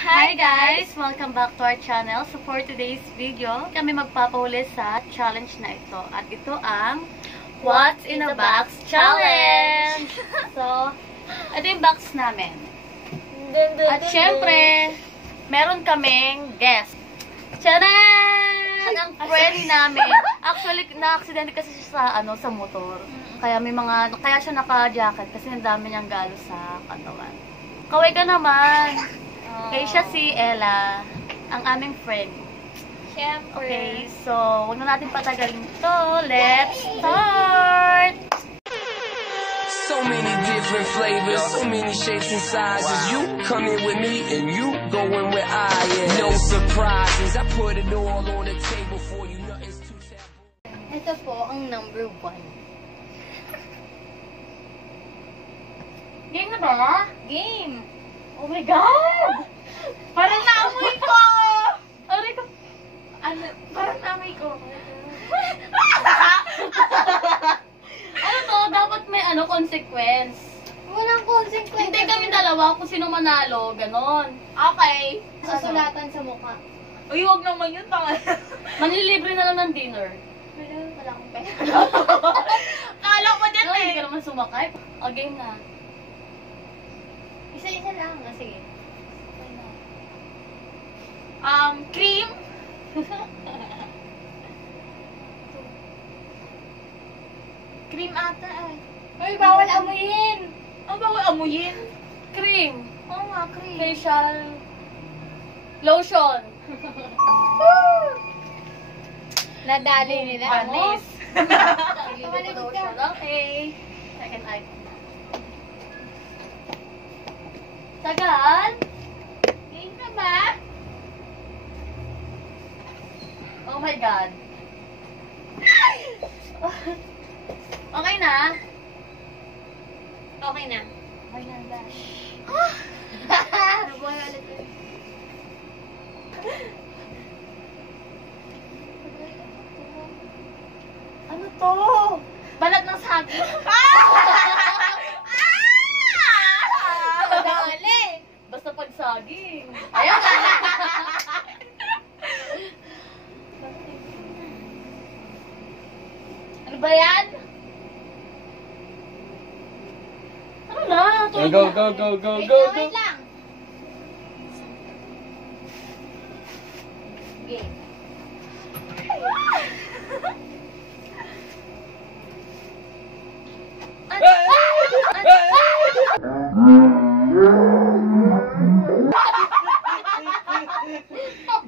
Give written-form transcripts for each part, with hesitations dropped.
Hi guys! Welcome back to our channel. So for today's video, kami magpapahuli sa challenge na ito. At ito ang What's in a Box Challenge! So, ito yung box namin. At syempre, meron kaming guest. Tcharan! Ang friend namin. Actually, na-accident kasi siya sa motor. Kaya kaya siya naka-jacket kasi ang dami niyang galo sa katawan. Kaway ka naman! Okay, siya si Ella, ang aming friend. Siyempre. Okay, so, huwag na natin patagalin to. Let's start! So many different flavors, so many shapes and sizes. You come in with me and you go in where I am. No surprises, I put it all on the table for you. Nothing's too taboo. Ito po ang number 1. Game na ba? Game! Oh my God! Parang naamoy ko! Aray ko! Ano? Parang naamoy ko. Ano to? Dapat may consequence. Walang consequence. Hindi kami dalawa kung sino manalo, ganon. Okay. Susulatan sa mukha. Uy, huwag naman yun, tanga. Manlilibre na lang ng dinner. Wala akong pera. Kala ko din No, hindi eh. ka naman sumakay. O, game na. Isa-isa lang. Sige. Cream. Cream ata eh. Uy, bawal amuyin! Ang bawal amuyin. Cream. Oo nga, cream. Facial. Lotion. Nadali nila. Panis. Tumalikod ka. Lotion. Okay. Second item. Tagal. Game na ba? Oh my God. Okay na? Okay na. Okay na, Dash. Nabuhay ulit yun. Ano to? Balat ng saging. Nadali! Basta pag saging. Ayun na. Ano ba yan? Ano na? Tulog Go, na. go, go, go, Wait go, lang, go. wait lang. Game.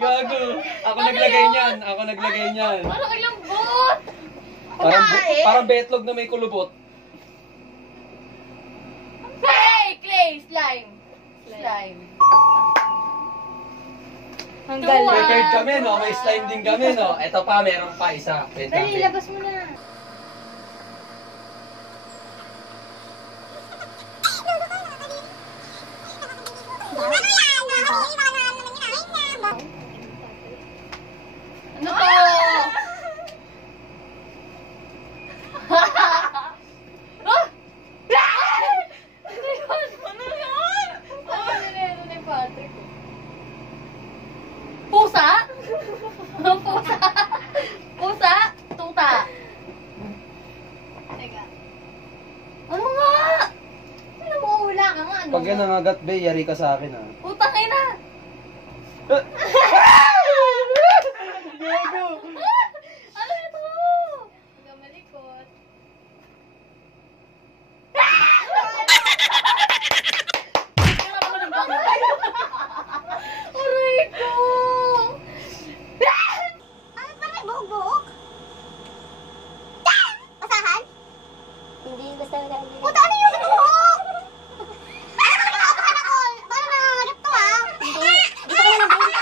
Gago. Ako naglagay niyan. Ako naglagay niyan. Parang ang lambot. Parang betlog na may kulubot. Clay. Slime. Slime. Ang galing. Prepared kami, no? May slime din kami, no? Ito pa, meron pa isa. Wait Dali, natin. labas mo na. Ano to? Pusa? Pusa? Pusa? Tuta? Teka. Ano nga? Ano mo hula ka nga? Ano? Pag yan nangagat, be, yari ka sa akin, ha? Putang ina! Gago! Ano ito? Huwag malikot. Aray ko! Ano pa may buhok-buhok? Masahan? Hindi, basta nagagawin. Puta, ano yung buhok? Paano nangangagat to, ha? Gusto ko na ng buhok.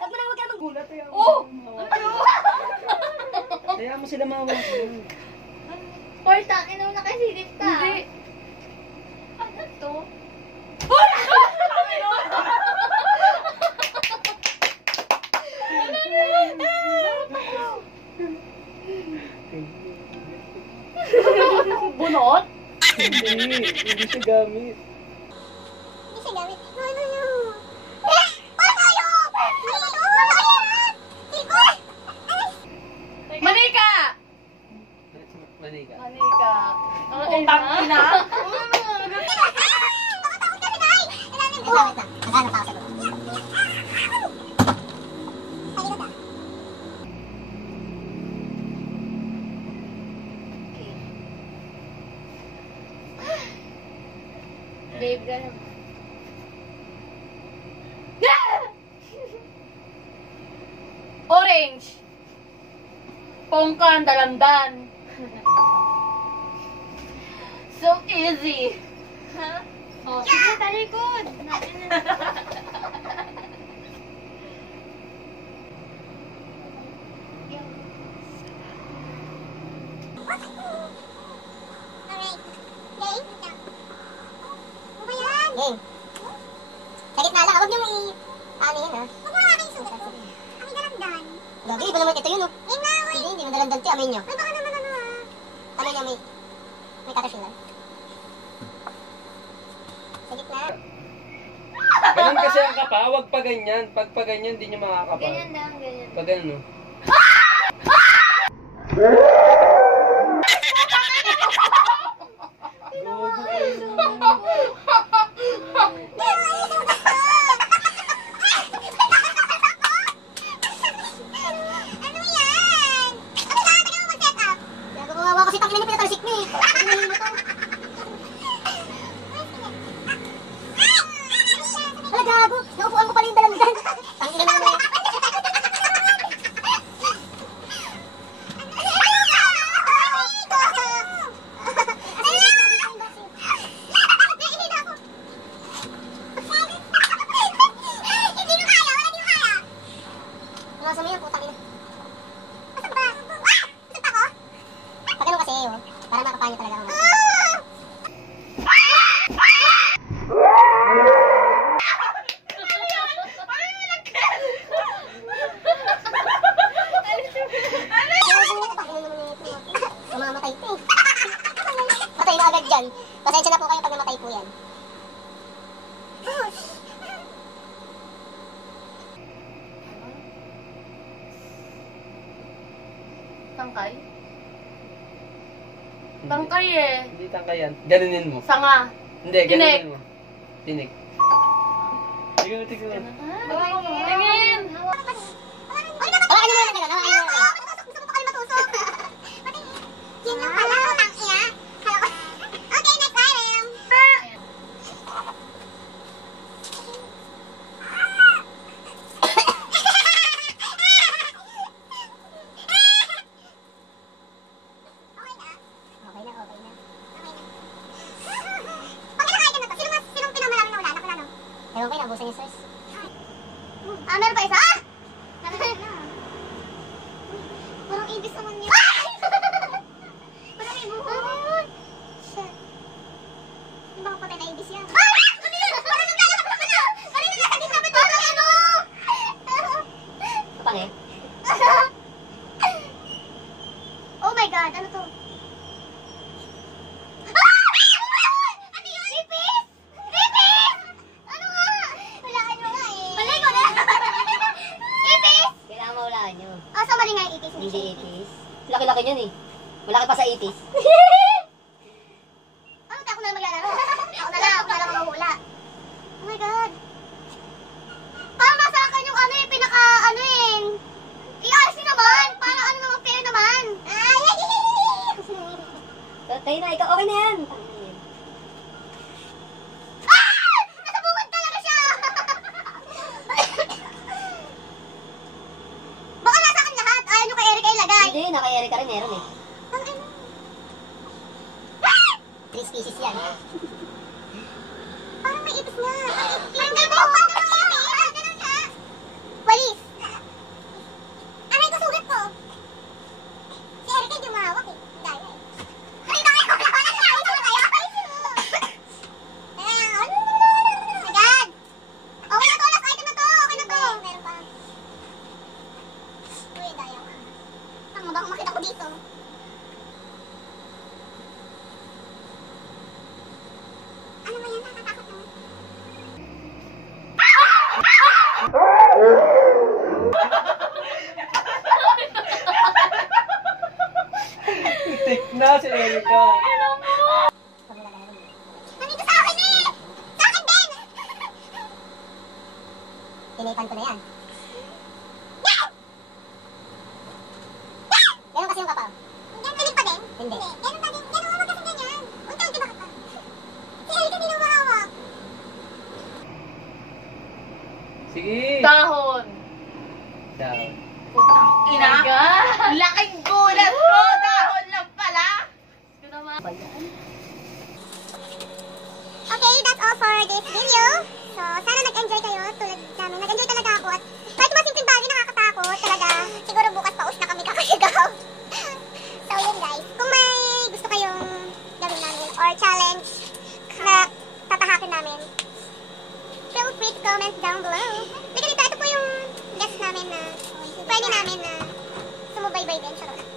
Huwag ka magulat. Oh! Ano? Kaya mo sila mga Paul, takin na nakasilip ka. Hindi. Ano to? Bunot? Hindi siya gamit. Hindi siya gamit. Wait lang. Naghanap ako sa doon. Babe, ganun. Orange. Pongkan, dalandan. So easy. Oh, sige, talikod. Game. Sa gitna lang, huwag niyong ano yun ha. Huwag mo nga kayo sugat ko. Kami dalandan. Gagi, iba naman ito yun oh. Hindi mo dalandan ti, amin nyo. Ay, baka naman ano ha. Amin niya may caterpillar. Sa gitna. Ganun kasi ang kapa, wag pa ganyan. Pag pa ganyan, di nyo makakapa. Ganyan lang, ganyan. Pag ganun, no? Kawawa kasi tangina niya pinatalsik niya eh. Wala gago. Naupuan ko pala yung dalandan. Tangina na naman. Nasa mo yan, putang ina. Asan ba? Asan ako? Pag ganun kasi, oh, para makapanyo talaga ako. Mamamatay po. Patay na agad dyan. Pasensya na po kayo pag namatay po yan. Tangkay? Tangkay eh. Hindi tangkayan. Ganunin mo. Sanga. Hindi, ganunin mo. Tinik. Tignan mo, tignan mo. Tingin. Hawakan niyo muna gano'n. Hawakan niyo muna. Gusto mo kayo matusok. Yan lang pala. Utang ina. Okay, next item. Okay na. Pag-ilakayan na to, sinong pinamalang na wala? Naku na, no? Ewan ko yun, abusan yung sauce. Meron pa isa? Parang ibis naman yun. Parang may buhok. Shit. Hindi ba patay na ibis yan? Ano yun? Parang naglalakap na pala. Parang naglalakap na pala. Ano? Kapang eh? Oh my God, ano to? Ano yun? Ipis? Ipis? Ano nga? Walaan nyo nga eh. Malay ko na. Ipis? Kailangan maulaan nyo. Oh, so mali nga yung ipis. Hindi ipis. Laki-laki yun eh. Malaki pa sa ipis. Ano, ako na lang maglalaro. Ako na lang mahuhula. Oh my God. Tama sa akin yung ano eh, pinaka ano eh. I-ayos nyo naman. Para ano naman fair naman. Ay, Tayo na, ikaw okay na yan. ah! Nasa bukod talaga siya. Baka nasa akin lahat. Ayaw nyo kay Erika ilagay. Hindi, naka-Erika rin meron eh. Ang ano? Tinipan ko na yan. Ganun kasi yung kapaw. Ganun pa din? Hindi. Ganun pa din. Ganun, huwag kasi ganyan. Unti-unti ba ka? Si Elika din ang mahawak. Sige. Dahon. Ciao. Ina? Laking gulat ko! Dahon lang pala! Okay, that's all for this video. So, sana nag-enjoy kayo tulad namin. Nag-enjoy talaga ako at kahit mga simpleng bagay nakakatakot talaga. Siguro bukas paus na kami kakasigaw. So, yun guys. Kung may gusto kayong gawin namin or challenge na tatahakin namin, feel free to comment down below. Liga dito, ito po yung guest namin na pwede namin na sumubaybay din. Charot.